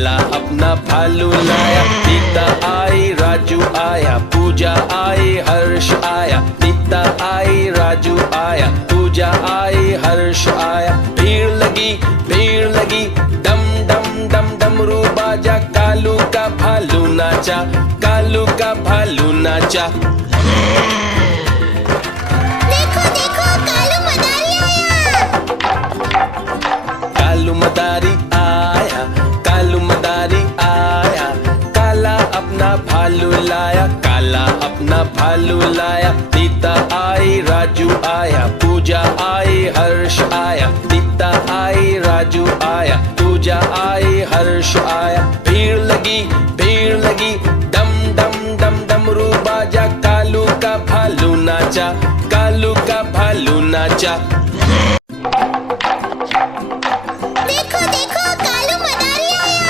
काला अपना भालू लाया। नीता आई, राजू आया, पूजा आई, हर्ष आया। नीता आई, राजू आया, पूजा आई, हर्ष आया। भीड़ लगी डम डम डम डमरू बाजा। कालू का भालू नाचा, कालू का भालू नाचा। देखो देखो कालू मदारी आया। कालू मदारी आया, कालू मदारी आया। काला अपना भालू लाया, काला अपना भालू लाया। नीता आई, राजू आया, पूजा आई, हर्ष आया। नीता आई, राजू आया, पूजा आई, हर्ष आया। भीड़ लगी डम डम डम डमरू बाजा। कालू का भालू नाचा, कालू का भालू नाचा। देखो देखो कालू मदारी आया।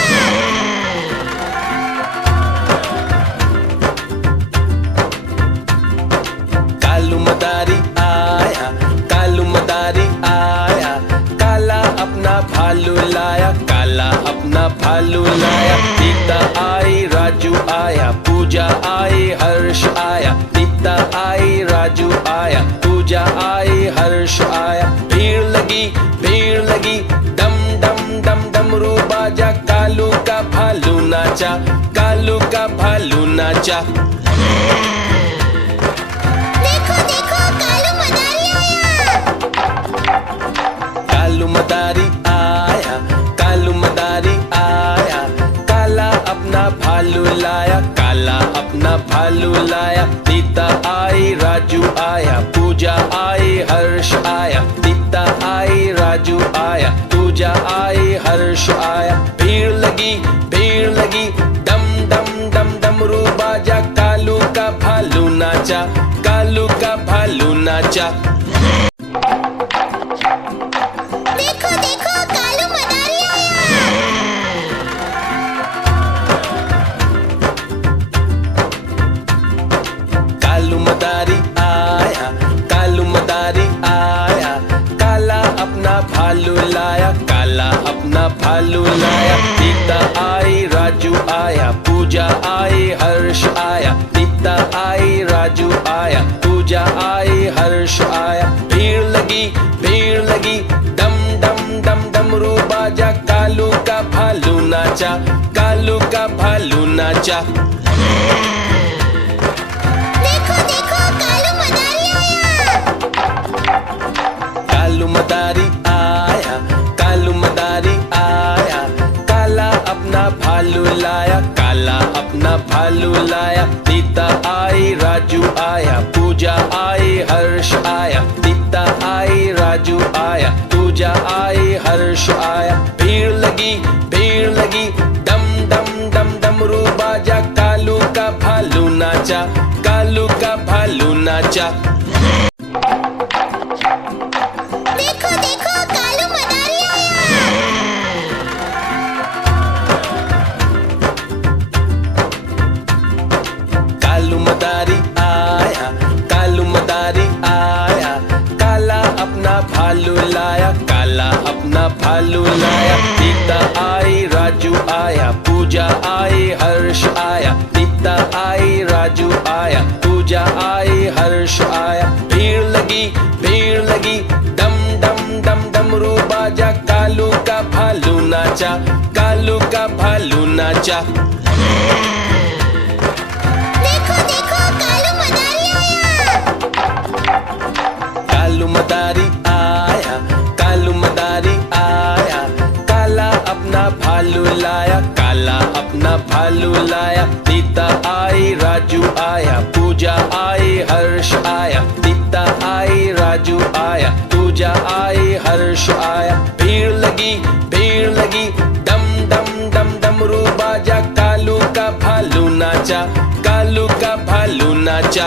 कालू मदारी आया, कालू मदारी आया। काला अपना भालू लाया, काला अपना भालू लाया। नीता आई, राजू आया, पूजा आई, हर्ष आया। नीता आई, राजू आया, पूजा आई, हर्ष आया। भीड़ लगी डम डम डम डमरू बाजा। कालू का भालू नाचा, कालू का भालू नाचा। देखो देखो कालू मदारी आया। कालू मदारी आया, कालू मदारी आया। काला अपना भालू लाया, काला अपना भालू लाया। नीता आई, राजू आया, पूजा आई, हर्ष आया। नीता आई, राजू आया, पूजा आई, हर्ष आया। भीड़ लगी डम डम डम डमरू बाजा। कालू का भालू नाचा, कालू का भालू नाचा। देखो देखो कालू मदारी आया। कालू मदारी आया, कालू मदारी आया। काला अपना भालू लाया, काला अपना भालू लाया। नीता आई, राजू आया, पूजा आई, हर्ष आया। नीता आई, राजू आया, पूजा आई, हर्ष आया। भीड़ लगी डम डम डम डमरू बाजा। कालू का भालू नाचा, कालू का भालू नाचा। देखो देखो कालू मदारी आया। कालू मदारी आया, कालू मदारी आया। काला अपना भालू लाया, काला अपना भालू लाया। नीता आई, राजू आया, पूजा आई, हर्ष आया। नीता आई, राजू आया, पूजा आई, हर्ष आया। भीड़ लगी डम डम डम डमरू बाजा। कालू का भालू नाचा, कालू का भालू नाचा। देखो देखो कालू मदारी आया। कालू मदारी आया, कालू मदारी आया। काला अपना भालू लाया, काला अपना भालू लाया। नीता आई, राजू आया, पूजा आई, हर्ष आया। नीता आई, राजू आया, पूजा आई, हर्ष आया। भीड़ लगी डम डम डम डमरू बाजा। कालू का भालू नाचा, कालू का भालू नाचा। देखो देखो कालू मदारी आया। कालू मदारी आया, कालू मदारी आया। काला अपना भालू लाया, काला अपना भालू लाया। नीता आई, राजू आया, पूजा आई, हर्ष आया। नीता आई, राजू आया, पूजा आई, हर्ष आया। भीड़ लगी डम डम डम डमरू बाजा। कालू का भालू नाचा, कालू का भालू नाचा।